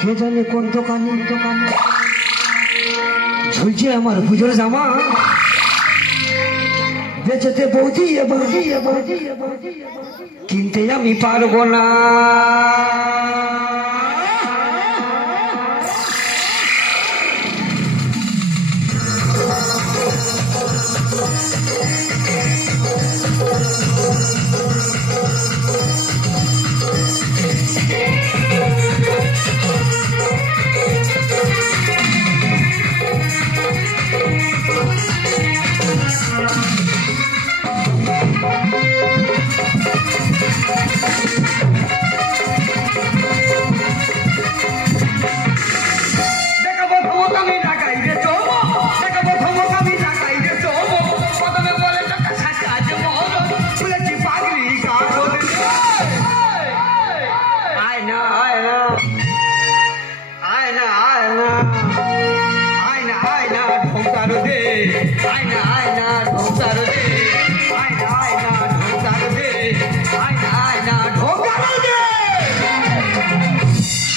কে জানে কোন দোকানে ঝুলছে আমার পুজোর জামা, বেচেতে বৌদি কিনতে আমি পারবো না।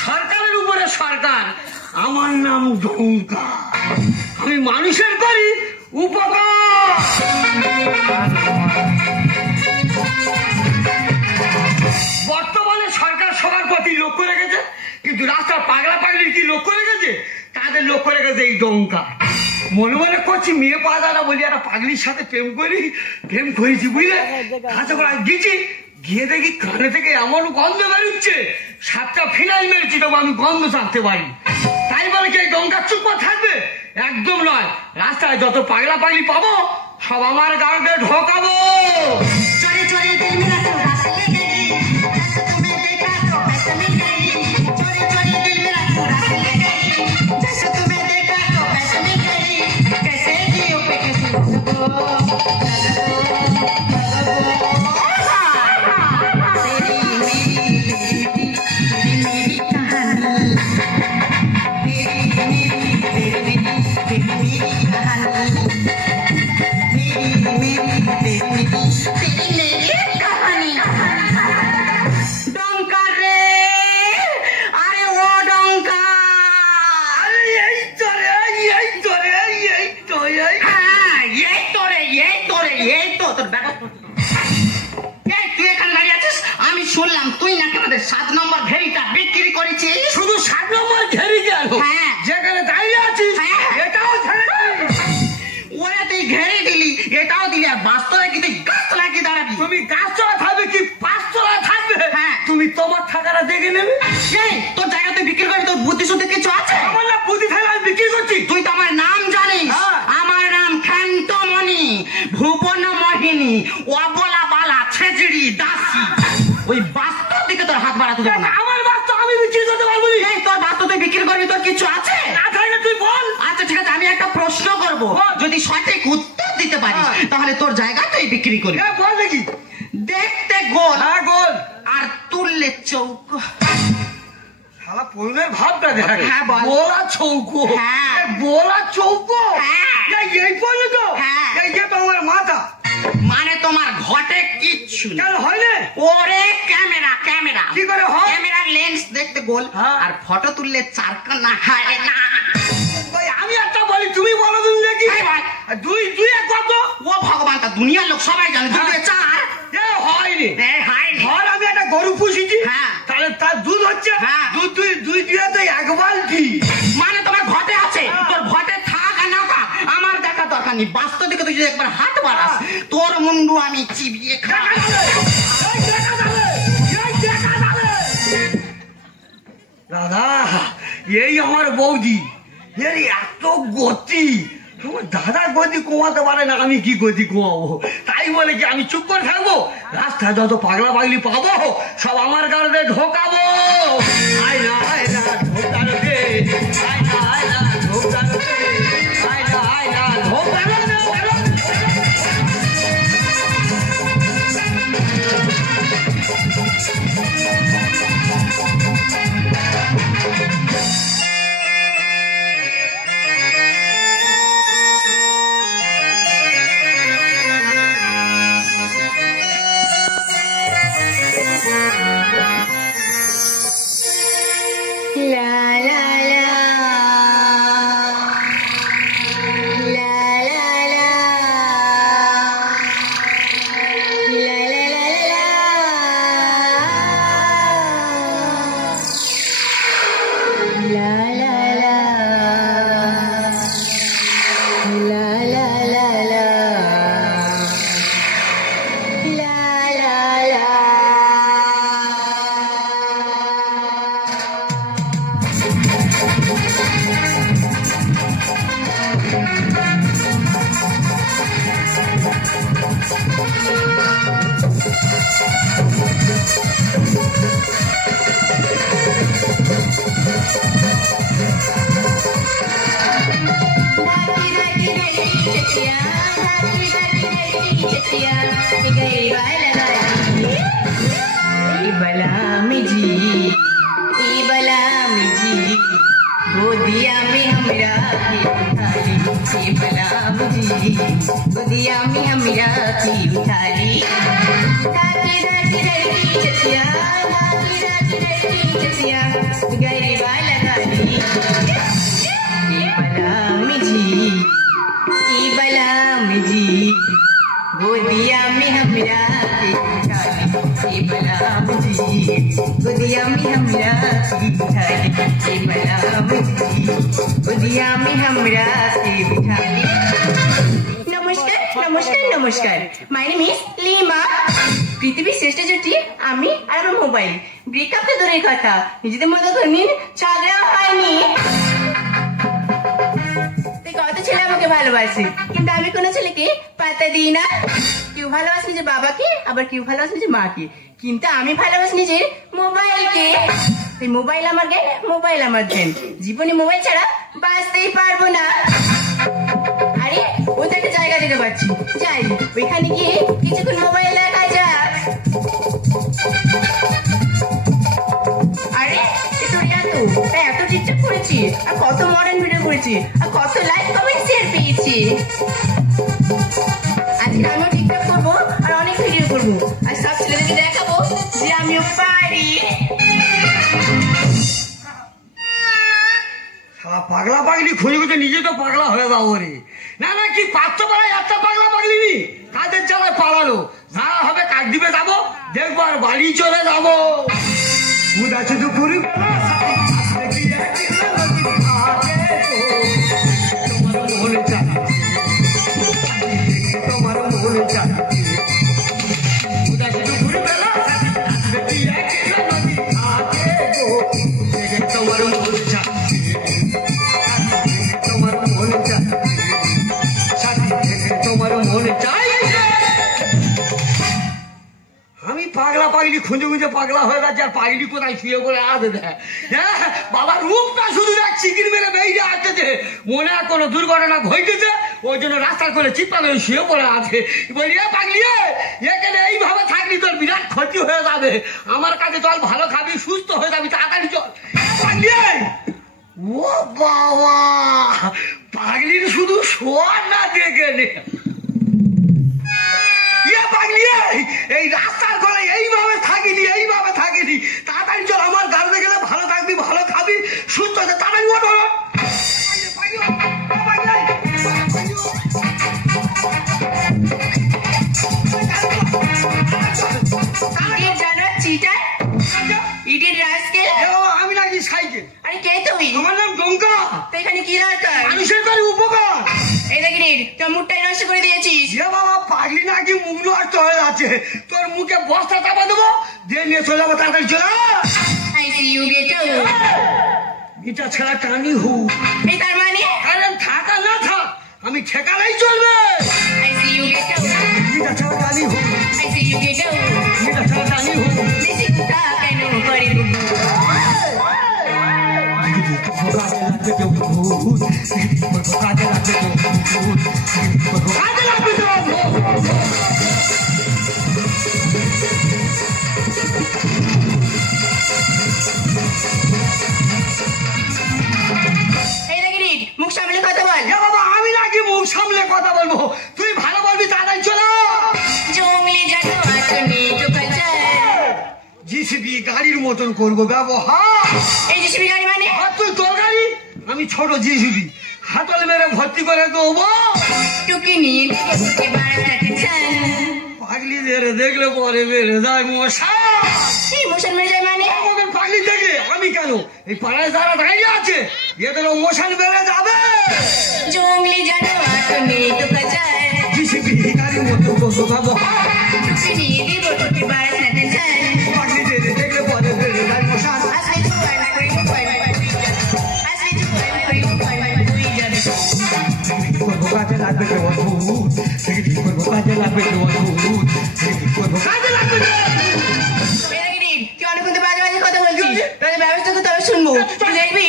সরকারের উপরে সরকার, আমার নাম ডঙ্কা, আমি মানুষের করি উপকার। বর্তমানে সরকার সবার প্রতি লক্ষ্য রেখেছে, কিন্তু রাস্তার পাগলা পাগলির কি লক্ষ্য রেখেছে? তাদের লক্ষ্য রেখেছে এই ডঙ্কা। মনে মনে করছি মেয়ে পাওয়া যায় না বলি একটা পাগলির সাথে প্রেম করেছি বুঝলে, কাছে করে গেছি, গিয়ে দেখি কানে থেকে এমন গন্ধ বেরোচ্ছে, 7টা ফিনাইল মেরেছি তবু আমি গন্ধ ছাড়তে পারি। তাই বলে কি এই ডঙ্কা চুপ থাকবে? একদম নয়। রাস্তায় যত পাগলা পাগলি পাবো সব আমার গাড়িতে ঢোকাবো। আমি শুনলাম তুই নাকি আমাদের 7 নম্বর ঘেরিটা বিক্রি করেছিস। শুধু 7 নম্বর ঘেরি গেল, যেখানে দাঁড়িয়ে আছিস এটাও ছেড়ে ওরা তুই ঘেরে দিলি, এটাও দিলি, আর বাস্তবে কি তুই গাছতলা কি দাঁড়াবি? তুমি গাছতলা থাকবে কি 5 তলা থাকবে? তুমি তোমার থাকাটা দেখে নেবে। তোর জায়গা তুই বিক্রি করে তোর বুদ্ধি শুদ্ধি কিছু আছে? আমার না বুদ্ধি থাকলে আমি বিক্রি করছি। তুই তো আমার নাম জানিস, আমার নাম ক্ষান্তমণি, ভুবন মোহিনী, অবলা বালা ছেজড়ি দাসী। ওই বাস্তব দিকে তোর হাত বাড়াতে দেবো না। আমার বাস্তব আমি বিক্রি করতে পারবো না। তোর বাস্তব তুই বিক্রি করবি, তোর কিছু আছে? না থাকলে তুই বল। আচ্ছা ঠিক আছে, আমি একটা প্রশ্ন করবো, যদি সঠিক উত্তর দিতে পারিস তাহলে তোর জায়গা তুই বিক্রি করবি। বল দেখি। দেখতে গোল, গোল, আর তুললে চৌকো। শালা পরিণের ভাবটা দেখ। হ্যাঁ বল। গোলা চৌকো। গোলা চৌকো এই পড়লো তো। এই যে তো আমার মাথা, মানে তোমার ঘটে কিচ্ছু কেন হয় না? ওরে ক্যামেরা কি করে হয়? ক্যামেরার লেন্স দেখতে গোল, আর ফটো তুললে চারকানা হয় না। আমি একটা বলি, তুমি বলো তুমি দেখি। দুই কত? ও ভগবান, তা দুনিয়ার লোক সবাই জানে 2 4। হয়নি। ধর আমি একটা গরু পুষিছি, তাহলে তার দুধ হচ্ছে দুই তো 1 বালতি। মানে তোমার ঘটে আছে, তোর ঘটে থাক আর না থাক আমার দেখা দরকার নেই। বাস্তব দিকে তুই যদি একবার হাত বাড়াস তোর মুন্ডু আমি চিবিয়ে খাই। দাদা এই আমার বৌদি, এর এত গতি, আমার দাদা গতি কমাতে পারে না, আমি কি গতি কমাবো? তাই বলে কি আমি চুপ করে থাকবো? রাস্তায় যত পাগলা পাগলি পাবো সব আমার গাড়িতে ঢোকাবো। আয়না আয়না ঢোকানো দে, আয়না আয়না ঢোকানো দে, আয়না আয়না ঢোকানো দে। गोदिया में हमरा की उठाली, गोदिया में हमरा की उठाली। धाकी धाकी धरती चसिया, धाकी धाकी धरती चसिया, गरीबा लगाली। ई बला में जी, गोदिया में हमरा की उठाली। ई बला में जी, गोदिया में हमरा की उठाली। ई बला में जी, गोदिया में हमरा की उठाली। নমস্কার নমস্কার নমস্কার, মাই নেম ইজ লিমা। পৃথিবীর শ্রেষ্ঠ জুটি আমি আর আমার মোবাইল। ব্রেকআপ তো দূরের কথা, নিজেদের মতো কোনদিন ঝগড়া হয়নি। কত ছেলে আমাকে ভালোবাসে, কিন্তু আমি কোনো ছেলেকে পাত্তা দিই না। কেউ ভালোবাসে নিজের বাবাকে, আবার কেউ ভালোবাসে নিজের মাকে, কিন্তু আমি ভালোবাসি নিজের মোবাইলকে। মোবাইল আমার জ্ঞান, মোবাইল আমার ধ্যান, জীবনে মোবাইল ছাড়া বাঁচতেই পারবো না। আরে ওই তো একটা জায়গা দেখতে পাচ্ছি, যাই ওইখানে গিয়ে কিছুক্ষণ মোবাইল দেখা যাক। আরে এত টিকটক করেছি, আর কত মডার্ন ভিডিও করেছি, আর কত লাইক কমেন্ট শেয়ার পেয়েছি। আজকে আমিও টিকটক করবো, আর অনেক ভিডিও করবো, আর সব ছেলেদেরকে দেখাবো যে আমিও পারি। পাগলা পাগলি খুঁজে খুঁজে নিজে তো পাগলা হয়ে যাবো রে। না না, কি পাত্র পাড়ায় একটা পাগলা পাগলি নি, কাদের চালায় পালালো। যা হবে কাক দিবে যাবো, দেখবো আর বাড়ি চলে যাবো। উদাসী দুপুর তোমার মনে চায়, উদাসী দুপুর বেলা তোমার মনে চায়, তোমার মনে চায়, তোমার মনে চায়। আমি পাগলা পাগলি খুঁজে খুঁজে পাগলা হয়ে যাচ্ছে, আর পাগলি কোথায় শুয়ে পড়ে আদে দেয়। হ্যাঁ বাবা, রূপটা শুধু দেখ চিকির মেরে বেরিয়ে আসতেছে, মনে আর কোনো দুর্ঘটনা ঘটেছে, ওই জন্য রাস্তার করে চিৎপালে শুয়ে পড়ে আছে। বলি পাগলি, এখানে এইভাবে থাকলি তোর বিরাট ক্ষতি হয়ে যাবে। আমার কাছে চল, ভালো খাবি, সুস্থ হয়ে যাবি, তাড়াতাড়ি চল পাগলি। ও বাবা, পাগলির শুধু শোয়ার না দেখে নে। পাগলি এই রাস্তার ঘরে এইভাবে থাকিনি, এইভাবে থাকিনি, তাড়াতাড়ি চল, আমার গাড়িতে গেলে ভালো থাকবি, ভালো খাবি, সুস্থ আছে, তাড়াতাড়ি ওঠ। আমি নাকি সাইকেল। আরে কে তুমি? আমার নাম ডঙ্কা। তো এখানে কি দরকার? মানুষের করে উপকার। এই দেখি তোর মুখটাই নষ্ট করে দিয়েছিস। বাবা, পাগলি নাকি মুখ নষ্ট হয়ে যাচ্ছে, তোর মুখে বস্তা চাপা দেবো, দিয়ে নিয়ে চলে যাবো, তাড়াতাড়ি চলে। এটা ছেড়া টানি হু। এই তার মানে? আরে থাকা না থাক, আমি ঠেকালেই চলবে। এটা ছেড়া টানি হু, এটা ছেড়া টানি হু। কাজে লাগবে কেউ ভূত, কাজে লাগবে কেউ ভূত, কাজে লাগবে কেউ ভূত। মুখ সামলে কথা বল। বাবা, আমি নাকি মুখ সামলে কথা বলবো, তুই ভালো বলবি, তাড়াতাড়ি চলো। জঙ্গলি জিসিবি গাড়ির মতন করবো ব্যবহার। এই জিসিবি গাড়ি তুই তোর গাড়ি, আমি ছোট জিসিবি, হাতল মেরে ভর্তি করে দেবো। টুকি নিয়ে টুকি বাড়াতে চান। পাগলিদের দেখলে পরে বেড়ে যায় মশা। এই মশান মেরে যায় মানে? আমাদের পাগলি দেখলে আমি কেন, এই পাড়ায় যারা দাঁড়িয়ে আছে এদেরও মশান বেড়ে যাবে। জঙ্গলি জানোয়ার তো নেই তো কাজার। জিসিবি গাড়ির মতো বসে যাবো। টুকি নিয়ে দিব টুকি বাড়াতে চান। পাগলিদের দেখলে পরে বেড়ে যায় মশা। আসলে জুয়ান করি পাই পাই পাই আসলে জুয়ান করি পাই পাই তুই যাবে। করবো কাজে লাগবে তো অদ্ভুত, করবো কাজে লাগবে তো অদ্ভুত, করবো কাজে লাগবে। তুই অনেকক্ষণ তো বাজে বাজে কথা বলছিস, তাহলে ব্যবস্থা তো তবে শুনবো, তুই দেখবি।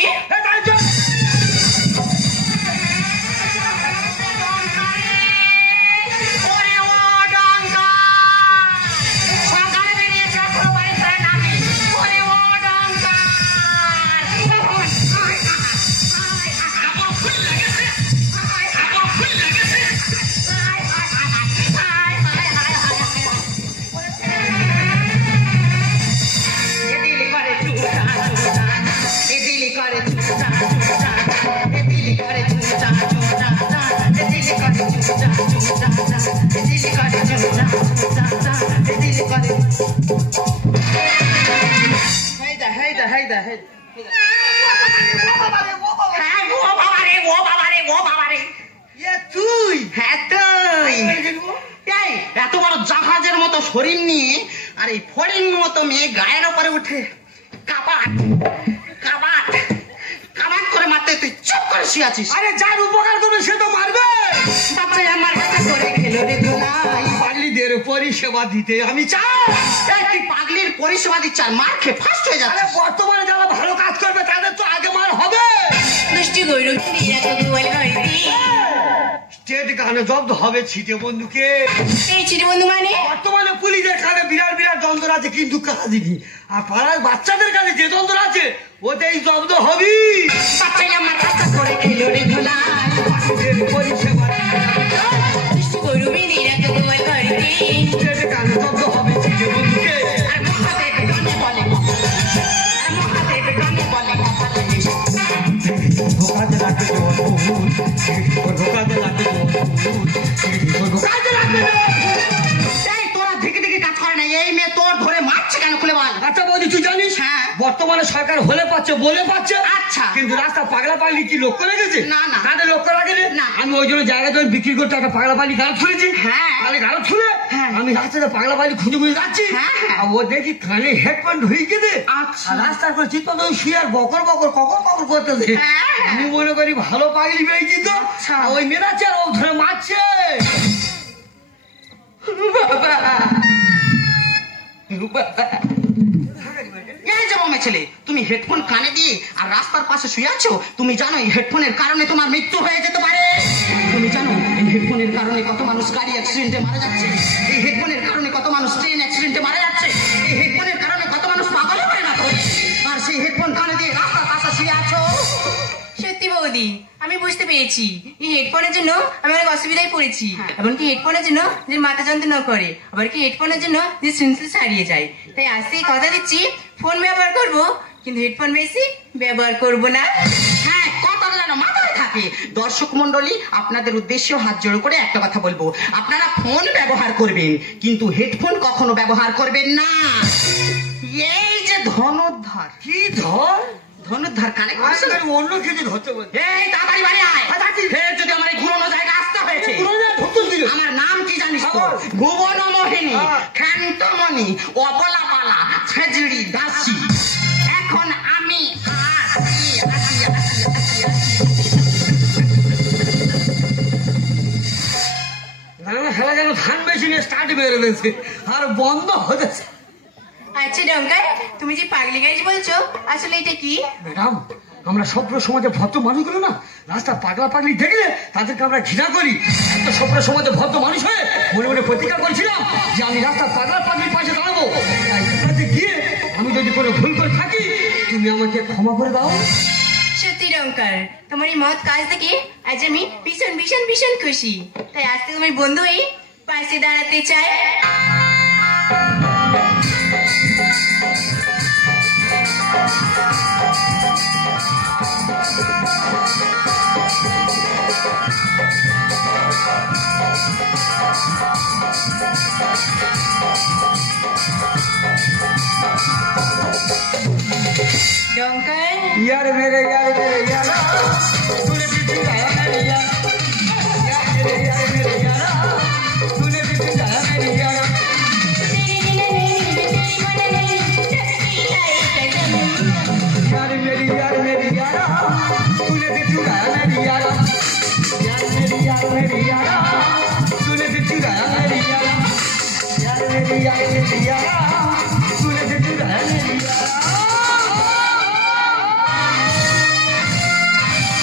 এত বড় জাহাজের মতো শরীর নিয়ে আর এই ফড়িং মতো মেয়ে গায়ের উপরে উঠে কাবাট কাবাট কাবাট করে মারতে তুই চুপ করে শুয়ে আছিস। আরে যার উপকার করবে সে তো মারবে। বাচ্চাই আমার কাছে করে খেলো রে ধোলাই। পাগলিদের পরিষেবা দিতে আমি চাই। তুই পাগলির পরিষেবা দিচ্ছ আর মার খেয়ে ফার্স্ট হয়ে যাচ্ছে। বর্তমানে যারা ভালো কাজ করবে তাদের তো আগে মার হবে। দুষ্টি গৌরব স্টেট গানে জব্দ হবে ছিটে বন্ধুকে। এই চিঠি বন্ধু মানে? বর্তমানে পুলিশের কানে বিরাট বিরাট যন্ত্র আছে কিন্তু কাজই, আর পাড়ার বাচ্চাদের কাছে যে যন্ত্র আছে ওতেই জব্দ হবি। বাচ্চাই আমার কাছে করে খেলো রে ধোলাই। পরিষেবা দুষ্টি গৌরবী নিরাকে গোয়াল ঘরে স্টেট গানে জব্দ হবে ছিটে বন্ধুকে। আর মহাদেব গানে বলে আর মহাদেব গানে বলে কাজে লাগবে তো অদ্ভুত, কাজে লাগবে তো অদ্ভুত, কাজে লাগবে। এই তোরা দেখে দেখে কাজ করে না, এই মেয়ে তোর ধরে মারছে কেন খুলে বল। আচ্ছা বৌদি তুই জানিস হ্যাঁ। বর্তমানে সরকার হলে পাচ্ছে বলে পাচ্ছে, আচ্ছা। কিন্তু রাস্তা পাগলা পাগলি কি লক্ষ্য রেখেছে? না, না। তাদের লক্ষ্য রাখেনি। না। আমি ওই জন্য জায়গা জমি বিক্রি করতে একটা পাগলা পাগলি গাড়ি ছুঁড়েছি। হ্যাঁ। তাহলে গাড়ি ছুঁড়ে হ্যাঁ। আমি রাস্তাতে পাগলা পাগলি খুঁজে খুঁজে যাচ্ছি। হ্যাঁ, হ্যাঁ। আর ও দেখি কানে হেডফোন ঢুকে দে। আচ্ছা। আর রাস্তার করে চিত্ত তো শুয়ে আর বকর বকর ককর ককর করতেছে। হ্যাঁ। আমি মনে করি ভালো পাগলি পেয়েছি তো। আচ্ছা। আর ওই মেরাচ্ছে আর ও ধরে মারছে। এই যে বামে ছেলে, তুমি হেডফোন কানে দিয়ে আর রাস্তার পাশে শুয়ে আছো। তুমি জানো এই হেডফোনের কারণে তোমার মৃত্যু হয়ে যেতে পারে। তুমি জানো এই হেডফোনের কারণে কত মানুষ গাড়ি অ্যাক্সিডেন্টে মারা যাচ্ছে। এই হেডফোনের কারণে কত মানুষ ট্রেন অ্যাক্সিডেন্টে মারা যাচ্ছে। এই হেডফোনের কারণে কত মানুষ পাগল হয়ে না। আর সেই হেডফোন কানে দিয়ে রাস্তার পাশে শুয়ে আছো। সত্যি বৌদি, আমি বুঝতে পেরেছি এই হেডফোনের জন্য আমি অনেক অসুবিধায় পড়েছি। এমনকি হেডফোনের জন্য যে মাথা যন্ত্রণা করে, আবার কি হেডফোনের জন্য যে সেন্সেস হারিয়ে যায়। তাই আজ থেকে কথা দিচ্ছি ফোন ব্যবহার করব, কিন্তু হেডফোন বেশি ব্যবহার করব না। হ্যাঁ, কথাটা যেন মাথায় থাকে। দর্শক মন্ডলী, আপনাদের উদ্দেশ্যে হাত জোড়ো করে একটা কথা বলবো, আপনারা ফোন ব্যবহার করবেন কিন্তু হেডফোন কখনো ব্যবহার করবেন না। এই যে ধনুর্ধর, কি ধর ধনুর্ধর কানে আরে অন্য কিছু ধরতে বলছে। এই তাড়াতাড়ি বাড়ি আয়। ফের যদি আমার এই ঘুরনো জায়গা আসতে হয়েছে। আমার নাম কি জানিস তো? ভুবন মোহিনী, খ্যান্তমণি, অবলাবালা, ছেজড়ি দাসী। এখন আমি আসি আসি আসি আসি আসি। না খেলা যেন ধান মেশিনে স্টার্ট বেড়ে দিয়েছে আর বন্ধ হতেছে। আচ্ছা ডঙ্কার, তুমি যে পাগলি গাড়ি বলছো আসলে এটা কি? ম্যাডাম, আমরা সভ্য সমাজে ভদ্র মানুষগুলো না রাস্তা পাগলা পাগলি দেখলে তাদেরকে আমরা ঘৃণা করি। একটা সভ্য সমাজে ভদ্র মানুষ হয়ে মনে মনে প্রতিজ্ঞা করেছিলাম যে আমি রাস্তা পাগলা পাগলির পাশে দাঁড়াবো। তাই কাছে গিয়ে আমি যদি কোনো ভুল করে থাকি তুমি আমাকে ক্ষমা করে দাও। সত্যি ডঙ্কার, তোমার এই মত কাজ থেকে আজ আমি ভীষণ ভীষণ ভীষণ খুশি। তাই আজ থেকে আমার বন্ধু এই পাশে দাঁড়াতে চাই। डोंकर यार मेरे यारा तूने भी चुराया मेरे यारा यार मेरे यारा तूने भी चुराया मेरे यारा यार मेरी यारा तूने भी चुराया मेरी यारा यार मेरी यारा तूने भी चुराया मेरी यारा यार मेरी यारा